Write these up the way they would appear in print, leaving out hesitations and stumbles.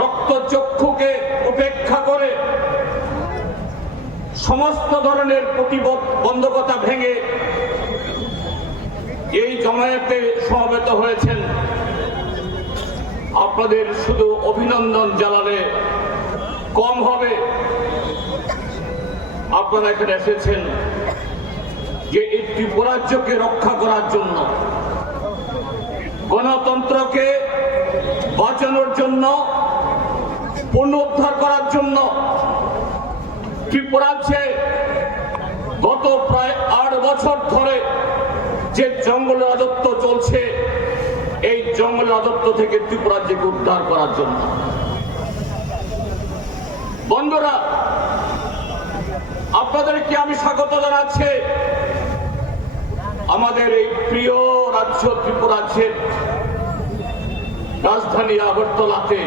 রক্তচক্ষুকে উপেক্ষা করে সমস্ত ধরনের প্রতিবন্ধকতা ভেঙে এই জমায়েতে সমবেত হয়েছেন। আপনাদের শুধু অভিনন্দন জানালে কম হবে। আপনারা এখানে এসেছেন যে এই ত্রিপুরাজ্যকে রক্ষা করার জন্য, গণতন্ত্রকে বাঁচানোর জন্য, পুনরুদ্ধার করার জন্য। ত্রিপুরাজ্যে গত প্রায় 8 বছর ধরে যে জঙ্গল রাজত্ব চলছে, এই জঙ্গল রাজত্ব থেকে ত্রিপুরাজ্যকে উদ্ধার করার জন্য। বন্ধুরা, আপনাদেরকে আমি স্বাগত জানাচ্ছি আমাদের এই প্রিয় রাজ্য ত্রিপুরাজ্যের রাজধানী আগরতলাতে।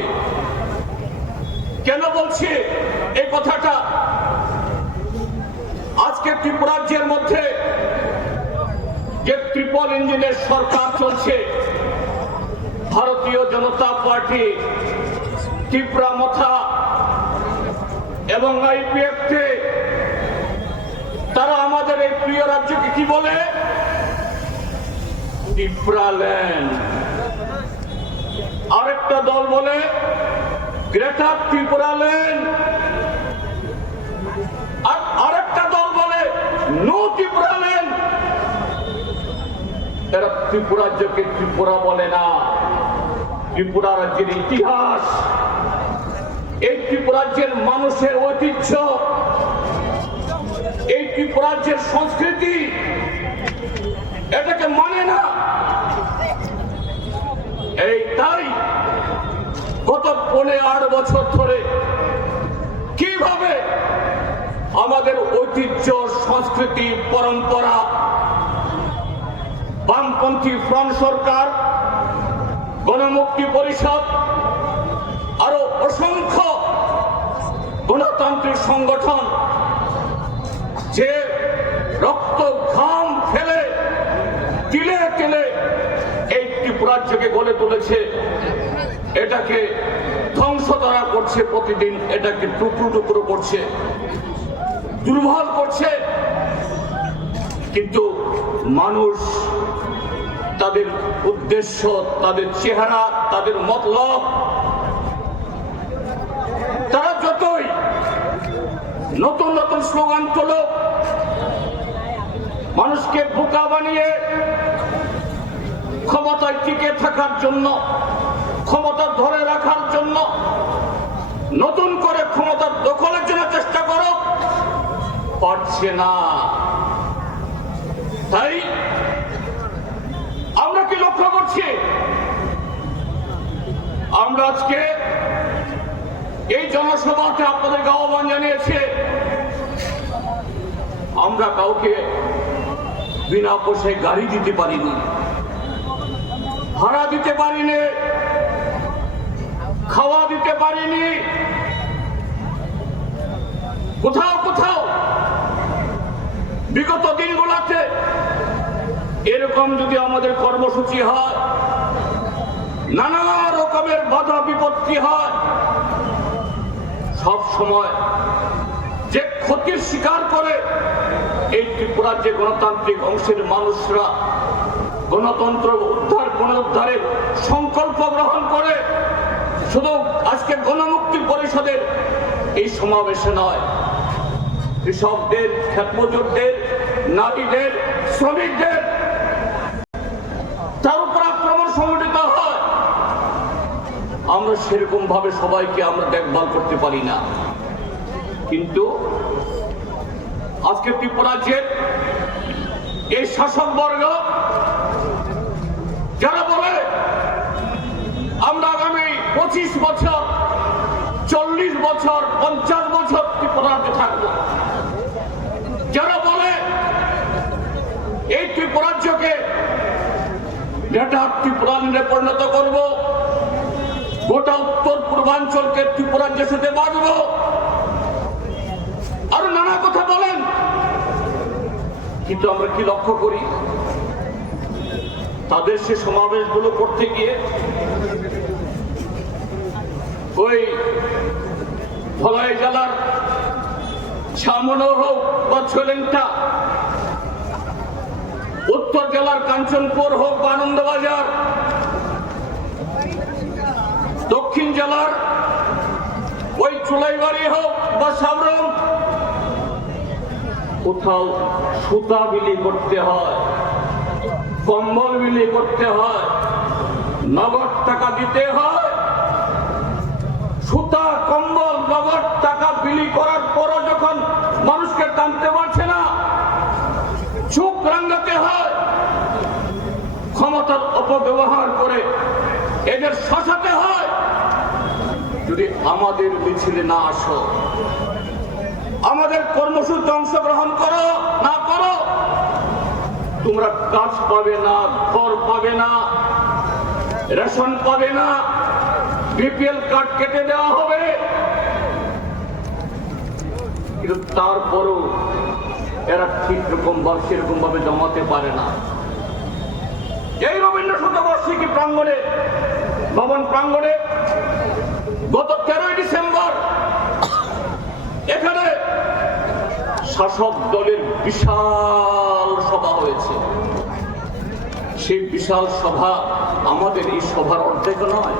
কেন বলছি এই কথাটা? আজকে ত্রিপুরাজ্যের মধ্যে যে ট্রিপল ইঞ্জিনের সরকার চলছে, ভারতীয় জনতা পার্টি, ত্রিপুরা মথা এবং আইপিএফটি, তারা আমাদের এই প্রিয় রাজ্যকে কি বলে? ত্রিপুরাল্যান্ড। আরেকটা দল বলে গ্রেটার ত্রিপুরাল্যান্ড, আর আরেকটা দল বলে নো ত্রিপুরাল্যান্ড। এরা ত্রিপুরাজ্যকে ত্রিপুরা বলে না। ত্রিপুরা রাজ্যের ইতিহাস, এই ত্রিপুরাজ্যের মানুষের ঐতিহ্য, এই ত্রিপুরাজ্যের সংস্কৃতি এটাকে মানে না। এই তাই গত 8 বছর ধরে কিভাবে আমাদের ঐতিহ্য, সংস্কৃতি, পরম্পরা বামপন্থী ফ্রন্ট সরকার, গণমুক্তি পরিষদ, আরো অসংখ্য গণতান্ত্রিক সংগঠন যে রক্ত ঘাম ফেলে তিলে তিলে এই ত্রিপুরাজ্যকে গড়ে তুলেছে, এটাকে ধ্বংস করা করছে। প্রতিদিন এটাকে টুকরো টুকরো করছে, দুর্বল করছে। কিন্তু মানুষ তাদের উদ্দেশ্য, তাদের চেহারা, তাদের মতলব, তারা যতই নতুন নতুন স্লোগান তোলো, মানুষকে বোকা বানিয়ে ক্ষমতায় টিকে থাকার জন্য, ক্ষমতা ধরে রাখার জন্য, নতুন করে ক্ষমতা দখলের জন্য চেষ্টা করো, পারছে না। তাই আমরা কি লক্ষ্য করছি? আমরা আজকে এই জনসভাতে আপনাদেরকে আহ্বান জানিয়েছে, আমরা কাউকে বিনা পয়সায় গাড়ি দিতে পারিনি, ভাড়া দিতে পারিনি, খাওয়া দিতে পারিনি। কোথাও কোথাও বিগত দিনগুলোতে এরকম যদি আমাদের কর্মসূচি হয়, নানা রকমের বাধা বিপত্তি হয়, সব সময় যে ক্ষতির শিকার করে এই ত্রিপুরার যে গণতান্ত্রিক অংশের মানুষরা গণতন্ত্র পুনরুদ্ধারের সংকল্প গ্রহণ করে, শুধু আজকে গণমুক্তি পরিষদের এই সমাবেশে নয়, কৃষকদের, ক্ষেতমজুরদের, নারীদের, শ্রমিকদের, তার উপর আক্রমণ সংঘটিত হয়। আমরা সেরকম ভাবে সবাইকে আমরা দেখভাল করতে পারি না। কিন্তু আজকে ত্রিপুরাজ্যের এই শাসক বর্গ যারা বলে আমরা আগামী 25 বছর, 40 বছর, 50 বছর ত্রিপুরাতে থাকবো, যারা বলে এই ত্রিপুরাজ্যকে গ্রেটার ত্রিপুরাল্যান্ডে পরিণত করব, গোটা উত্তর পূর্বাঞ্চলকে ত্রিপুরাজ্যের সাথে বাঁধব, আরো নানা কথা বলেন। কিন্তু আমরা কি লক্ষ্য করি? তাদের সে সমাবেশগুলো করতে গিয়ে ওই ধলাই জেলার ছামনো হোক বা ছোলেংটা, উত্তর জেলার কাঞ্চনপুর হোক বা আনন্দবাজার, দক্ষিণ জেলার ওই চুলাইবাড়ি হোক বা সাবরুম, কোথাও সুতা বিলি করতে হয়, কম্বল বিলি করতে হয়, নগদ টাকা দিতে হয়। সুতা, কম্বল, নগদ টাকা বিলি করার পরও যখন মানুষকে টানতে পারছে না, চোখ রাঙাতে হয়, ক্ষমতার অপব্যবহার করে এদের শাসাতে হয়। যদি আমাদের মিছিলে না আসো, আমাদের কর্মসূচিতে অংশগ্রহণ করো না করো, তোমরা কাজ পাবে না, ঘর পাবে না, রেশন পাবে না, বিপিএল কার্ড কেটে দেওয়া হবে। কিন্তু তারপরও এরা ঠিক রকম বা সেরকম ভাবে জমাতে পারে না। এই রবীন্দ্র শতবার্ষিকী প্রাঙ্গণে, ভবন প্রাঙ্গণে গত 13ই ডিসেম্বর এখানে শাসক দলের বিশাল সভা হয়েছে। সেই বিশাল সভা আমাদের এই সভার অর্ধেক নয়।